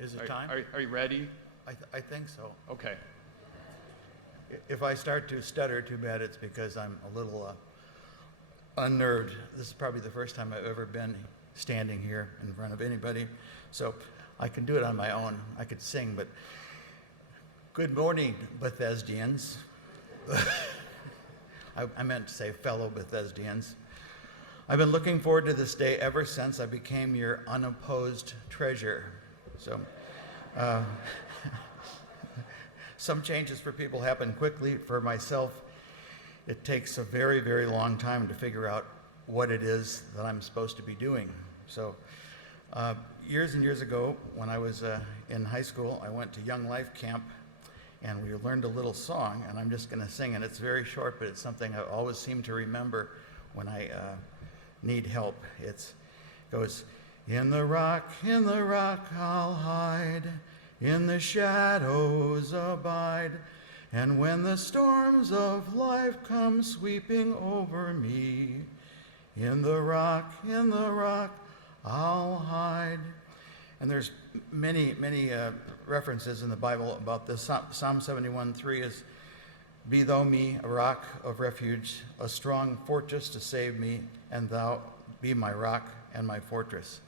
Is it time? Are you ready? I think so. Okay. If I start to stutter, too bad. It's because I'm a little unnerved. This is probably the first time I've ever been standing here in front of anybody, so I can do it on my own. I could sing, but good morning, Bethesdians. I meant to say fellow Bethesdians. I've been looking forward to this day ever since I became your unopposed treasure. So, some changes for people happen quickly. For myself, it takes a very, very long time to figure out what it is that I'm supposed to be doing. So, years and years ago, when I was in high school, I went to Young Life Camp, and we learned a little song, and I'm just going to sing it. It's very short, but it's something I always seem to remember when I need help. It goes, in the rock I'll hide, in the shadows abide, and when the storms of life come sweeping over me, in the rock I'll hide. And there's many references in the Bible about this. Psalm 71:3 is, be thou me a rock of refuge, a strong fortress to save me, and thou be my rock and my fortress.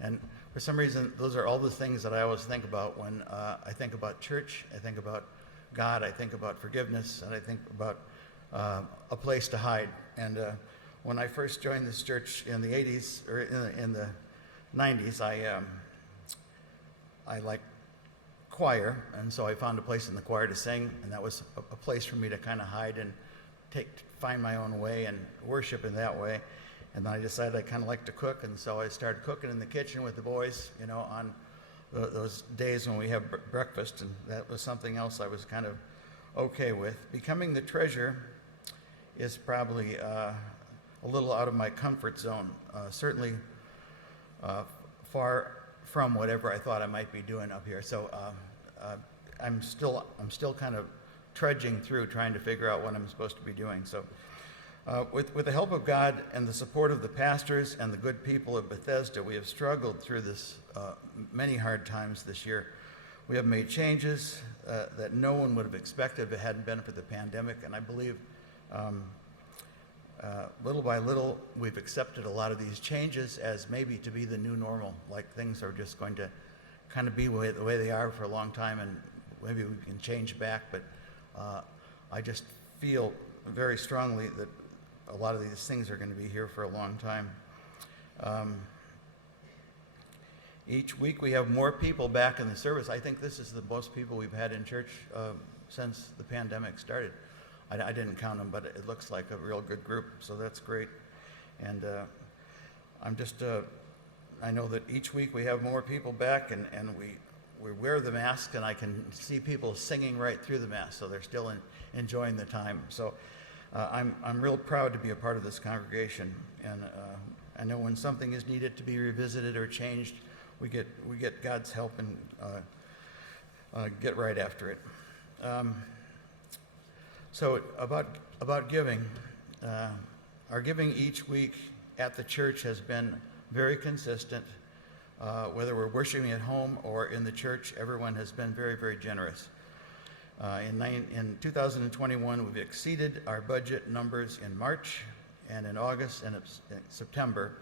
And for some reason, those are all the things that I always think about when I think about church, I think about God, I think about forgiveness, and I think about a place to hide. And when I first joined this church in the 80s, or in the 90s, I liked choir, and so I found a place in the choir to sing, and that was a place for me to kind of hide and find my own way and worship in that way. And then I decided I kind of like to cook, and so I started cooking in the kitchen with the boys, on those days when we have breakfast, and that was something else I was kind of okay with. Becoming the treasure is probably a little out of my comfort zone, certainly far from whatever I thought I might be doing up here. So I'm still kind of trudging through, trying to figure out what I'm supposed to be doing. So with the help of God and the support of the pastors and the good people of Bethesda, we have struggled through this many hard times this year. We have made changes that no one would have expected if it hadn't been for the pandemic, and I believe little by little we've accepted a lot of these changes as maybe to be the new normal, like things are just going to kind of be the way they are for a long time, and maybe we can change back, but I just feel very strongly that a lot of these things are going to be here for a long time. Each week we have more people back in the service. I think this is the most people we've had in church since the pandemic started. I didn't count them, but it looks like a real good group, so that's great. And I know that each week we have more people back, and we wear the masks, and I can see people singing right through the mask, so they're still enjoying the time. So I'm real proud to be a part of this congregation, and I know when something is needed to be revisited or changed, we get God's help and get right after it. So about giving, our giving each week at the church has been very consistent. Whether we're worshiping at home or in the church, everyone has been very, very generous. In 2021, we've exceeded our budget numbers in March and in August and in September.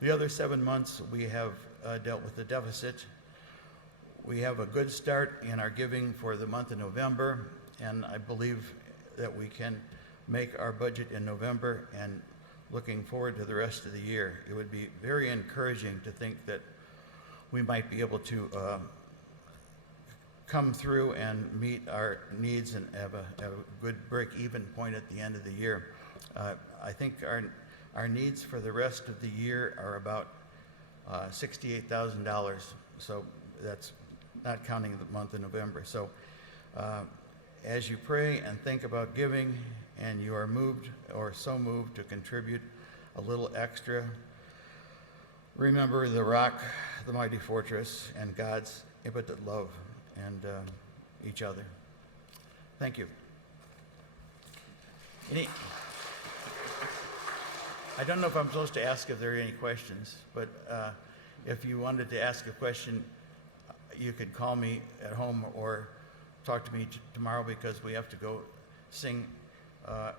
The other 7 months, we have dealt with the deficit. We have a good start in our giving for the month of November, and I believe that we can make our budget in November, and looking forward to the rest of the year. It would be very encouraging to think that we might be able to come through and meet our needs and have a good break-even point at the end of the year. I think our needs for the rest of the year are about $68,000, so that's not counting the month of November. So as you pray and think about giving, and you are moved or so moved to contribute a little extra, remember the rock, the mighty fortress, and God's impotent love, and each other. Thank you. I don't know if I'm supposed to ask if there are any questions, but if you wanted to ask a question, you could call me at home or talk to me tomorrow because we have to go sing a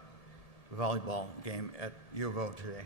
volleyball game at U of O today.